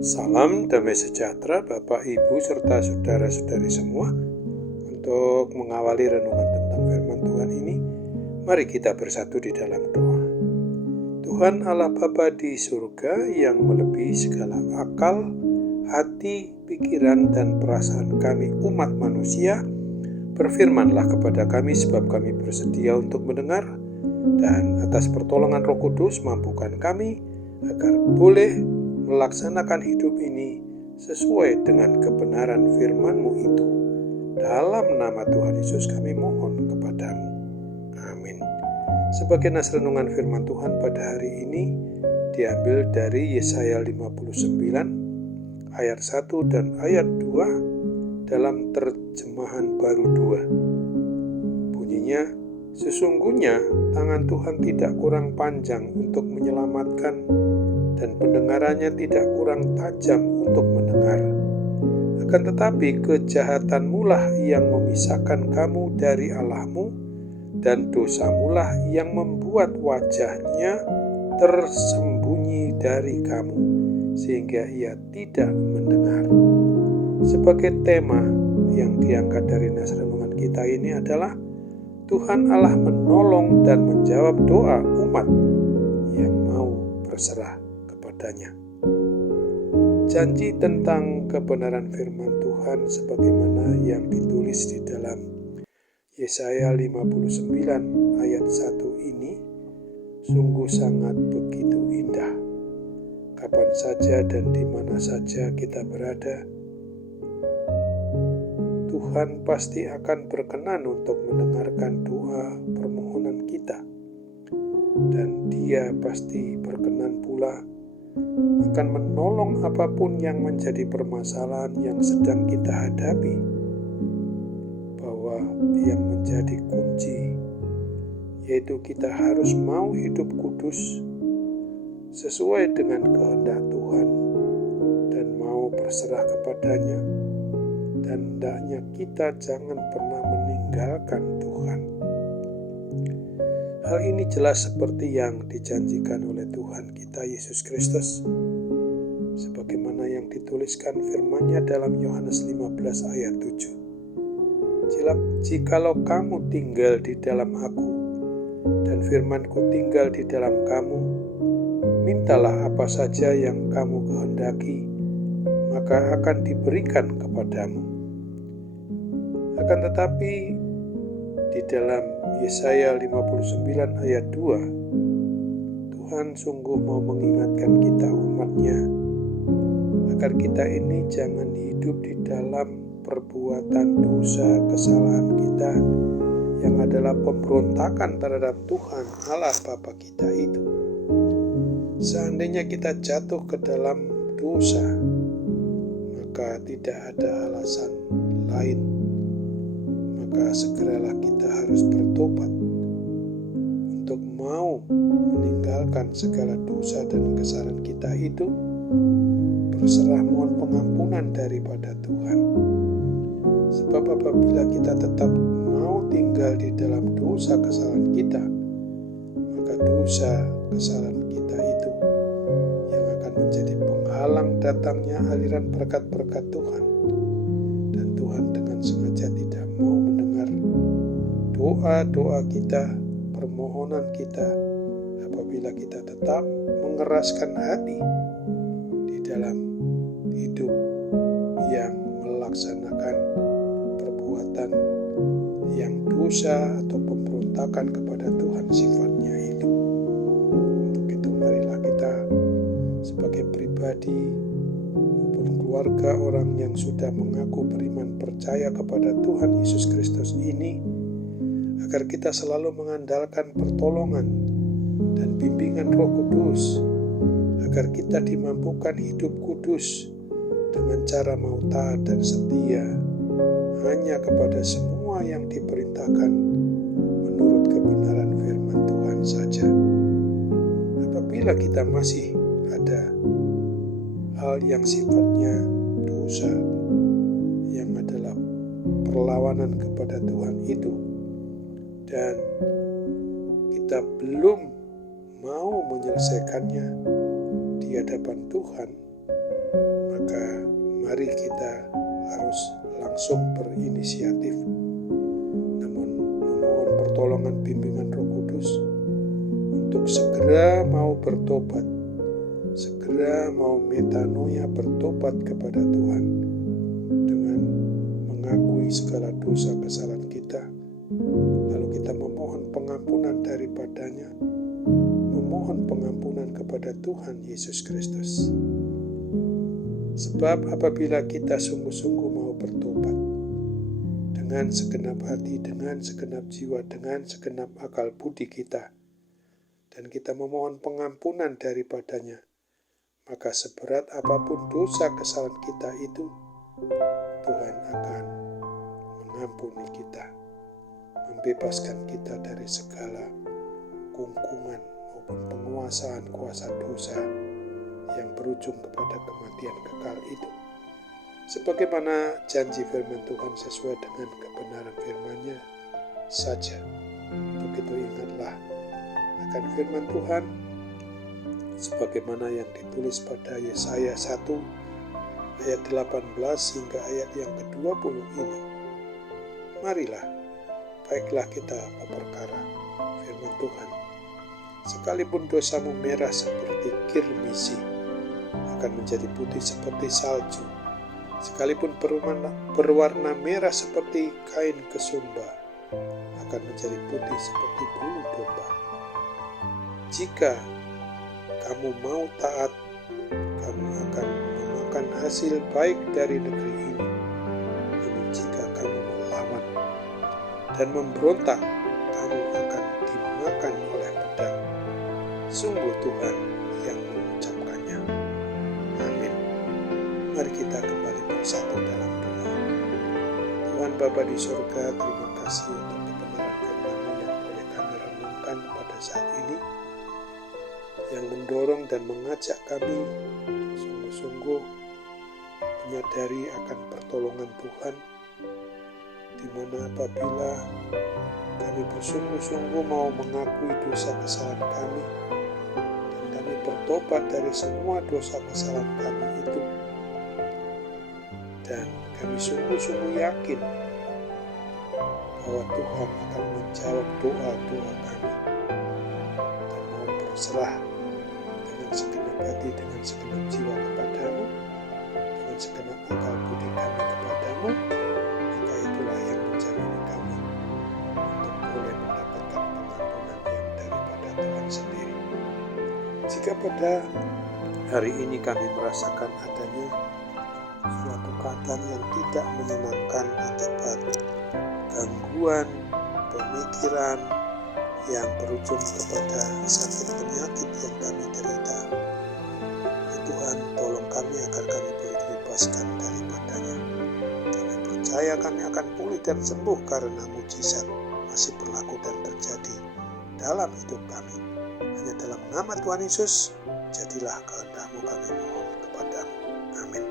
Salam damai sejahtera Bapak, Ibu, serta saudara-saudari semua. Untuk mengawali renungan tentang firman Tuhan ini, mari kita bersatu di dalam doa. Tuhan Allah Bapa di surga yang melebihi segala akal, hati, pikiran, dan perasaan kami umat manusia, berfirmanlah kepada kami sebab kami bersedia untuk mendengar, dan atas pertolongan Roh Kudus mampukan kami agar boleh melaksanakan hidup ini sesuai dengan kebenaran firman-Mu itu. Dalam nama Tuhan Yesus kami mohon kepadamu. Amin. Sebagai nas renungan firman Tuhan pada hari ini diambil dari Yesaya 59 ayat 1 dan ayat 2 dalam terjemahan baru 2. Bunyinya, sesungguhnya tangan Tuhan tidak kurang panjang untuk menyelamatkan, dan pendengarannya tidak kurang tajam untuk mendengar. Akan tetapi kejahatanmulah yang memisahkan kamu dari Allahmu, dan dosamulah yang membuat wajahnya tersembunyi dari kamu, sehingga ia tidak mendengar. Sebagai tema yang diangkat dari nas renungan kita ini adalah Tuhan Allah menolong dan menjawab doa umat yang mau berserah kepadanya. Janji tentang kebenaran firman Tuhan sebagaimana yang ditulis di dalam Yesaya 59 ayat 1 ini sungguh sangat begitu indah. Kapan saja dan di mana saja kita berada, Tuhan pasti akan berkenan untuk mendengarkan doa permohonan kita, dan Dia pasti berkenan pula akan menolong apapun yang menjadi permasalahan yang sedang kita hadapi. Bahwa yang menjadi kunci yaitu kita harus mau hidup kudus sesuai dengan kehendak Tuhan dan mau berserah kepadanya, dan hendaknya kita jangan pernah meninggalkan Tuhan. Hal ini jelas seperti yang dijanjikan oleh Tuhan kita Yesus Kristus, sebagaimana yang dituliskan firman-Nya dalam Yohanes 15 ayat 7. Jikalau kamu tinggal di dalam Aku, dan firman-Ku tinggal di dalam kamu, mintalah apa saja yang kamu kehendaki, maka akan diberikan kepadamu. Akan tetapi di dalam Yesaya 59 ayat 2, Tuhan sungguh mau mengingatkan kita umat-Nya agar kita ini jangan hidup di dalam perbuatan dosa kesalahan kita yang adalah pemberontakan terhadap Tuhan Allah Bapa kita itu. Seandainya kita jatuh ke dalam dosa, maka tidak ada alasan lain, maka segeralah kita harus bertobat untuk mau meninggalkan segala dosa dan kesalahan kita itu, berserah mohon pengampunan daripada Tuhan. Sebab apabila kita tetap mau tinggal di dalam dosa kesalahan kita, maka dosa kesalahan kita itu yang akan menjadi penghalang datangnya aliran berkat-berkat Tuhan, dan Tuhan dengan sengaja tidak mau mendengar doa-doa kita, permohonan kita, apabila kita tetap mengeraskan hati di dalam hidup yang melaksanakan perbuatan yang dosa atau pemberontakan kepada Tuhan sifatnya itu. Untuk itu marilah kita sebagai pribadi maupun keluarga orang yang sudah mengaku beriman percaya kepada Tuhan Yesus Kristus ini, agar kita selalu mengandalkan pertolongan dan bimbingan Roh Kudus, agar kita dimampukan hidup kudus dengan cara mau taat dan setia hanya kepada semua yang diperintahkan menurut kebenaran firman Tuhan saja. Apabila kita masih ada hal yang sifatnya dosa, yang adalah perlawanan kepada Tuhan itu, dan kita belum mau menyelesaikannya di hadapan Tuhan, mari kita harus langsung berinisiatif, namun memohon pertolongan bimbingan Roh Kudus untuk segera mau bertobat, segera mau metanoia bertobat kepada Tuhan dengan mengakui segala dosa kesalahan kita, lalu kita memohon pengampunan daripadanya, memohon pengampunan kepada Tuhan Yesus Kristus. Sebab apabila kita sungguh-sungguh mau bertobat dengan segenap hati, dengan segenap jiwa, dengan segenap akal budi kita, dan kita memohon pengampunan daripadanya, maka seberat apapun dosa kesalahan kita itu, Tuhan akan mengampuni kita, membebaskan kita dari segala kungkungan maupun penguasaan kuasa dosa yang berujung kepada kematian kekal itu. Sebagaimana janji firman Tuhan sesuai dengan kebenaran firman-Nya saja. Begitu ingatlah akan firman Tuhan sebagaimana yang ditulis pada Yesaya 1 ayat 18 hingga ayat yang ke-20 ini. Marilah, baiklah kita berperkara firman Tuhan. Sekalipun dosamu merah seperti kirmisi, akan menjadi putih seperti salju. Sekalipun berwarna merah seperti kain kesumba, akan menjadi putih seperti bulu domba. Jika kamu mau taat, kamu akan memakan hasil baik dari negeri ini. Namun jika kamu melawan dan memberontak, kamu akan dimakan oleh pedang. Sungguh Tuhan yang mengucapkannya. Amin. Mari kita kembali bersatu dalam doa. Tuhan Bapa di surga, terima kasih untuk kebenaran firman-Mu yang boleh kami renungkan pada saat ini, yang mendorong dan mengajak kami sungguh-sungguh menyadari akan pertolongan Tuhan, di mana apabila kami bersungguh-sungguh mau mengakui dosa kesalahan kami, dan kami bertobat dari semua dosa kesalahan kami itu, dan kami sungguh-sungguh yakin bahwa Tuhan akan menjawab doa-doa kami, dan mau berserah dengan segenap hati, dengan segenap jiwa kepadamu, dengan segenap akal budi kami kepadamu, maka itulah yang menjamini kami untuk boleh mendapatkan pengampunan yang daripada Tuhan sendiri. Jika pada hari ini kami merasakan adanya suatu keadaan yang tidak menyenangkan akibat gangguan pemikiran yang berujung kepada sakit penyakit yang kami derita, ya Tuhan, tolong kami agar kami boleh dibebaskan daripadanya. Kami percaya kami akan pulih dan sembuh karena mujizat masih berlaku dan terjadi dalam hidup kami. Hanya dalam nama Tuhan Yesus, jadilah kehendak-Mu kami mohon kepadamu. Amin.